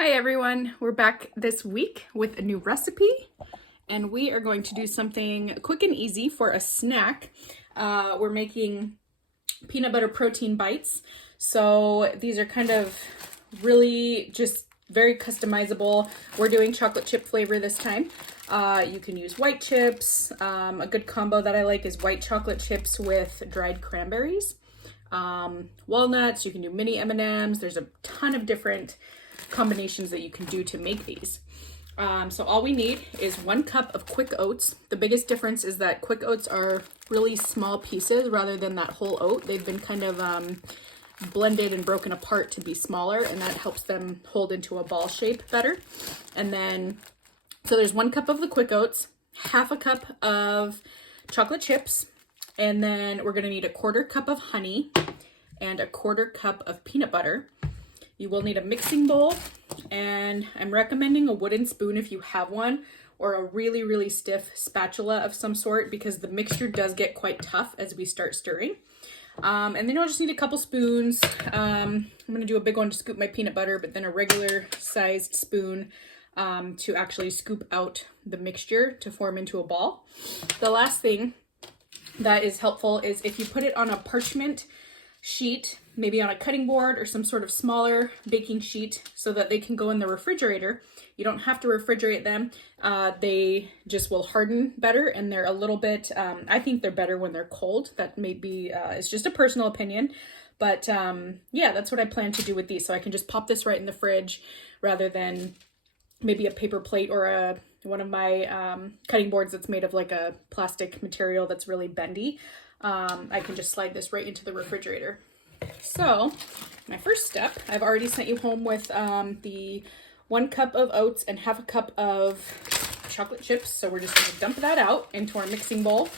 Hi everyone, we're back this week with a new recipe and we are going to do something quick and easy for a snack. We're making peanut butter protein bites. So these are kind of really just very customizable. We're doing chocolate chip flavor this time. You can use white chips. A good combo that I like is white chocolate chips with dried cranberries. Walnuts, you can do mini M&Ms. There's a ton of different combinations that you can do to make these. So all we need is 1 cup of quick oats. The biggest difference is that quick oats are really small pieces rather than that whole oat. They've been kind of blended and broken apart to be smaller, and that helps them hold into a ball shape better. And then, so there's 1 cup of the quick oats, half a cup of chocolate chips, and then we're gonna need 1/4 cup of honey and 1/4 cup of peanut butter. You will need a mixing bowl, and I'm recommending a wooden spoon if you have one, or a really, really stiff spatula of some sort, because the mixture does get quite tough as we start stirring. And then you'll just need a couple spoons. I'm gonna do a big one to scoop my peanut butter, but then a regular sized spoon to actually scoop out the mixture to form into a ball. The last thing that is helpful is if you put it on a parchment sheet, maybe on a cutting board or some sort of smaller baking sheet, so that they can go in the refrigerator. You don't have to refrigerate them. They just will harden better, and they're a little bit, I think they're better when they're cold. That may be, it's just a personal opinion, but yeah, that's what I plan to do with these. So I can just pop this right in the fridge rather than maybe a paper plate or one of my cutting boards that's made of like a plastic material that's really bendy. I can just slide this right into the refrigerator. So my first step, I've already sent you home with the 1 cup of oats and half a cup of chocolate chips. So we're just going to dump that out into our mixing bowl.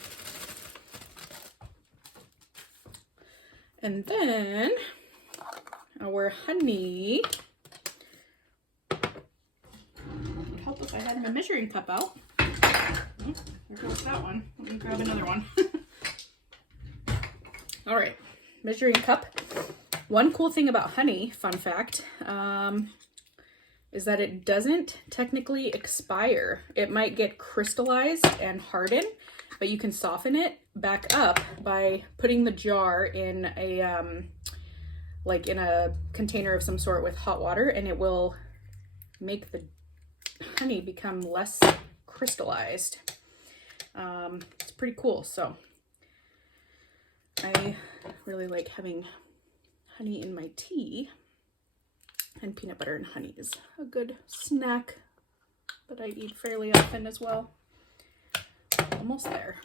And then our honey. It would help if I had my measuring cup out. Oh, there goes that one. Let me grab another one. All right, measuring cup. One cool thing about honey, fun fact, is that it doesn't technically expire. It might get crystallized and harden, but you can soften it back up by putting the jar in a, like in a container of some sort with hot water, and it will make the honey become less crystallized. It's pretty cool. So I really like having honey in my tea, and peanut butter and honey is a good snack that I eat fairly often as well. Almost there.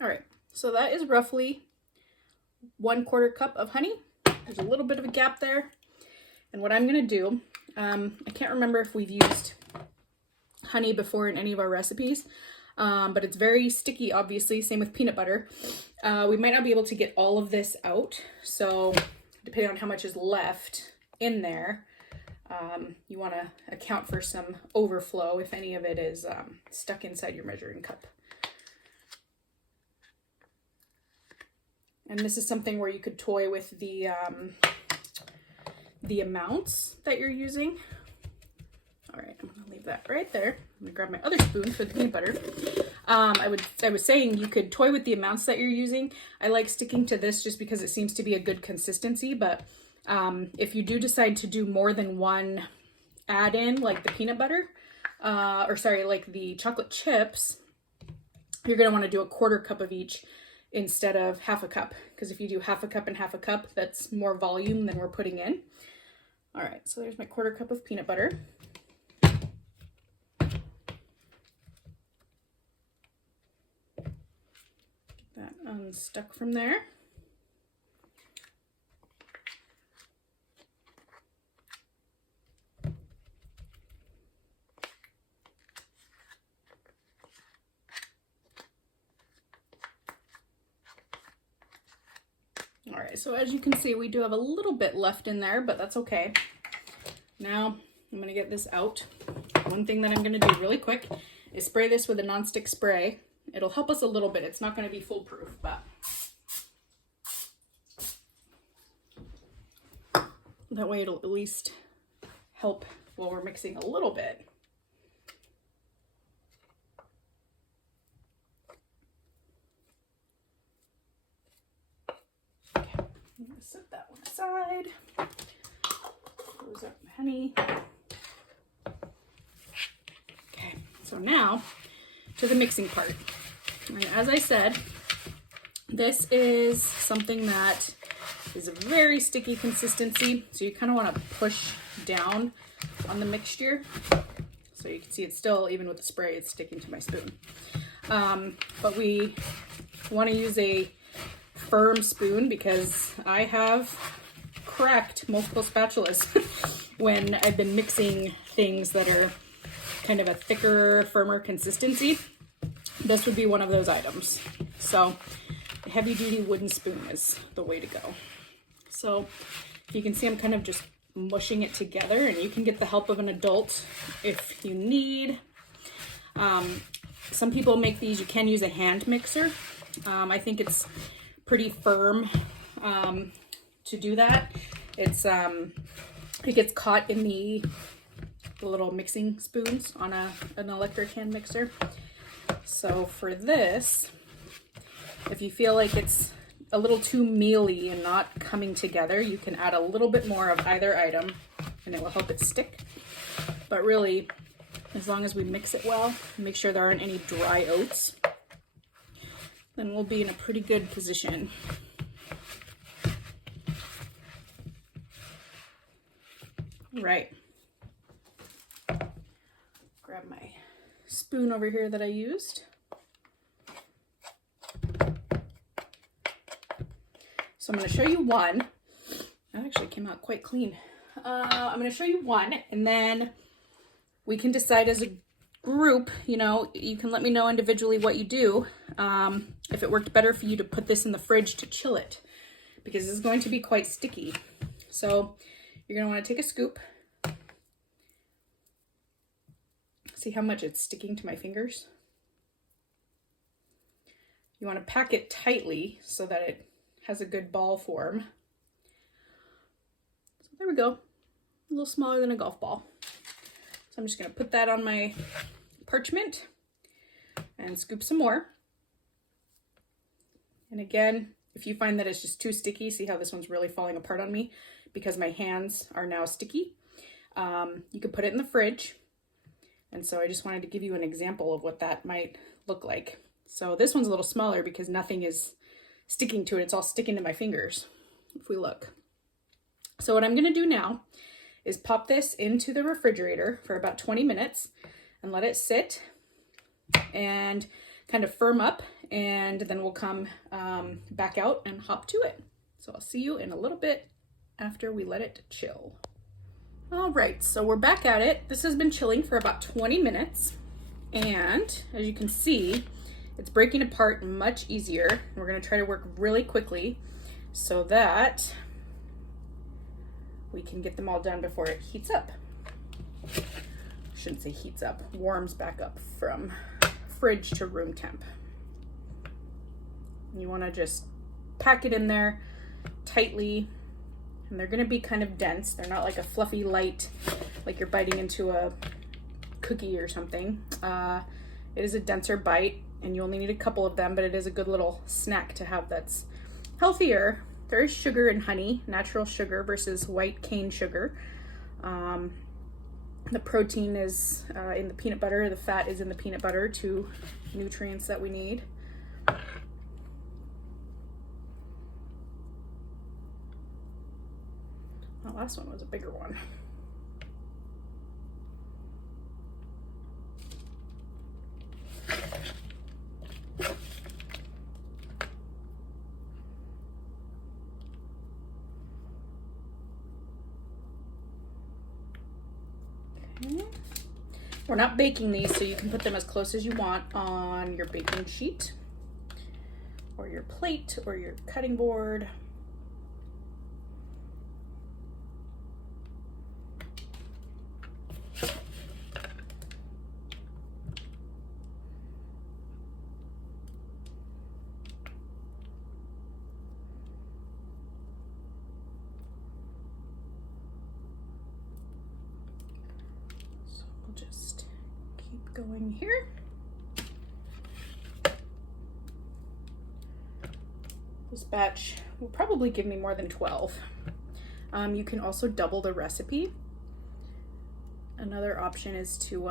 All right, so that is roughly 1/4 cup of honey. There's a little bit of a gap there. And what I'm gonna do, I can't remember if we've used honey before in any of our recipes, but it's very sticky, obviously, same with peanut butter. We might not be able to get all of this out, so depending on how much is left in there, you wanna account for some overflow if any of it is stuck inside your measuring cup. And this is something where you could toy with the amounts that you're using. All right, I'm gonna leave that right there. I'm gonna grab my other spoon for the peanut butter. I was saying you could toy with the amounts that you're using. I like sticking to this just because it seems to be a good consistency, but if you do decide to do more than one add-in, like the peanut butter, like the chocolate chips, you're gonna wanna do 1/4 cup of each instead of half a cup, because if you do half a cup and half a cup, that's more volume than we're putting in. All right, so there's my 1/4 cup of peanut butter. Get that unstuck from there. All right, so as you can see, we do have a little bit left in there, but that's okay. Now I'm gonna get this out. One thing that I'm gonna do really quick is spray this with a nonstick spray It'll help us a little bit. It's not going to be foolproof, but that way it'll at least help while we're mixing a little bit. Okay, I'm going to set that one aside. Close up my honey. Okay, so now to the mixing part. And as I said, this is something that is a very sticky consistency, so you kind of want to push down on the mixture. So you can see it's still, even with the spray, it's sticking to my spoon. But we want to use a firm spoon because I have cracked multiple spatulas when I've been mixing things that are kind of a thicker, firmer consistency. This would be one of those items. So a heavy duty wooden spoon is the way to go. So you can see I'm kind of just mushing it together, and you can get the help of an adult if you need. Some people make these, you can use a hand mixer. I think it's pretty firm to do that. It gets caught in the little mixing spoons on an electric hand mixer. So for this, if you feel like it's a little too mealy and not coming together, you can add a little bit more of either item and it will help it stick. But really, as long as we mix it well, make sure there aren't any dry oats, then we'll be in a pretty good position. All right. Grab my spoon over here that I used. So I'm going to show you one. That actually came out quite clean. I'm going to show you one, and then we can decide as a group, you know, you can let me know individually what you do. If it worked better for you to put this in the fridge to chill it, because this is going to be quite sticky. So you're going to want to take a scoop. See how much it's sticking to my fingers? You want to pack it tightly so that it has a good ball form. So there we go. A little smaller than a golf ball. So I'm just going to put that on my parchment and scoop some more. And again, if you find that it's just too sticky, see how this one's really falling apart on me because my hands are now sticky. You could put it in the fridge. And so I just wanted to give you an example of what that might look like. So this one's a little smaller because nothing is sticking to it. It's all sticking to my fingers, if we look. So what I'm going to do now is pop this into the refrigerator for about 20 minutes and let it sit and kind of firm up, and then we'll come back out and hop to it. So I'll see you in a little bit after we let it chill. All right, so we're back at it. This has been chilling for about 20 minutes, and as you can see, it's breaking apart much easier. We're going to try to work really quickly so that we can get them all done before it heats up. I shouldn't say heats up, warms back up from fridge to room temp. You want to just pack it in there tightly, and they're going to be kind of dense. They're not like a fluffy light, like you're biting into a cookie or something. It is a denser bite, and you only need a couple of them, but it is a good little snack to have that's healthier. There is sugar in honey, natural sugar versus white cane sugar. The protein is in the peanut butter, the fat is in the peanut butter, two nutrients that we need. The last one was a bigger one. We're not baking these, so you can put them as close as you want on your baking sheet or your plate or your cutting board. going here. This batch will probably give me more than 12. You can also double the recipe. Another option is to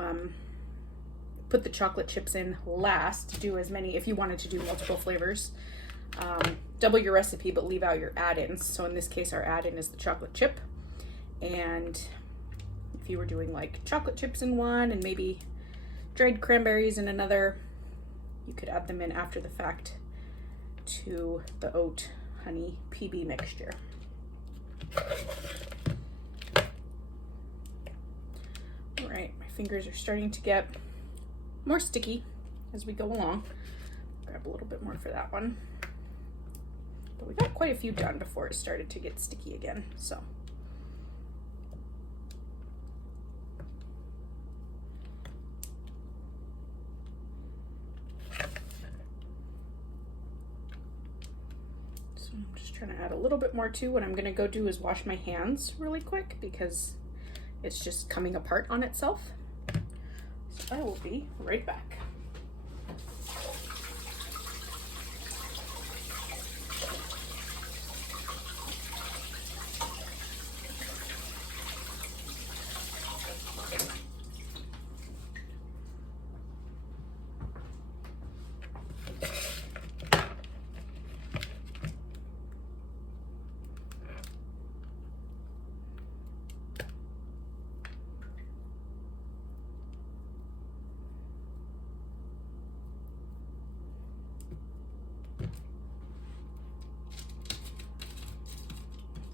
put the chocolate chips in last to do as many, if you wanted to do multiple flavors. Double your recipe but leave out your add-ins. So in this case our add-in is the chocolate chip, and if you were doing like chocolate chips in one and maybe dried cranberries in another, you could add them in after the fact to the oat honey PB mixture. All right, my fingers are starting to get more sticky as we go along. Grab a little bit more for that one. But we got quite a few done before it started to get sticky again, so. So I'm just trying to add a little bit more too. What I'm gonna go do is wash my hands really quick because it's just coming apart on itself. So I will be right back.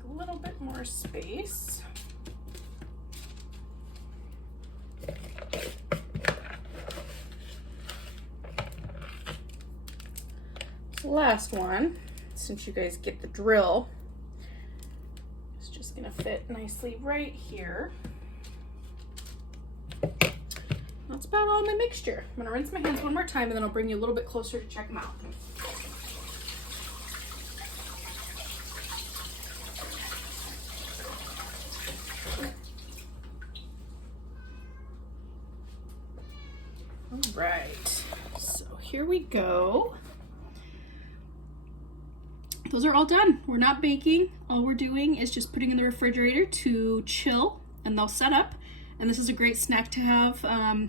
A little bit more space. The last one, since you guys get the drill, it's just gonna fit nicely right here. That's about all my mixture. I'm gonna rinse my hands one more time and then I'll bring you a little bit closer to check them out. All right, so here we go. Those are all done. We're not baking. All we're doing is just putting in the refrigerator to chill, and they'll set up. And this is a great snack to have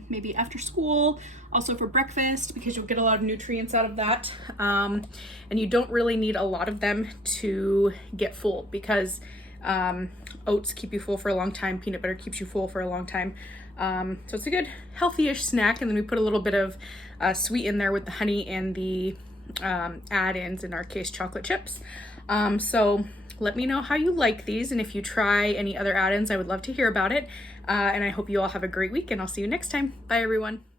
maybe after school, also for breakfast, because you'll get a lot of nutrients out of that. And you don't really need a lot of them to get full, because oats keep you full for a long time, peanut butter keeps you full for a long time. So it's a good healthy-ish snack. And then we put a little bit of sweet in there with the honey and the add-ins, in our case chocolate chips. So let me know how you like these, and if you try any other add-ins, I would love to hear about it. And I hope you all have a great week, and I'll see you next time. Bye everyone.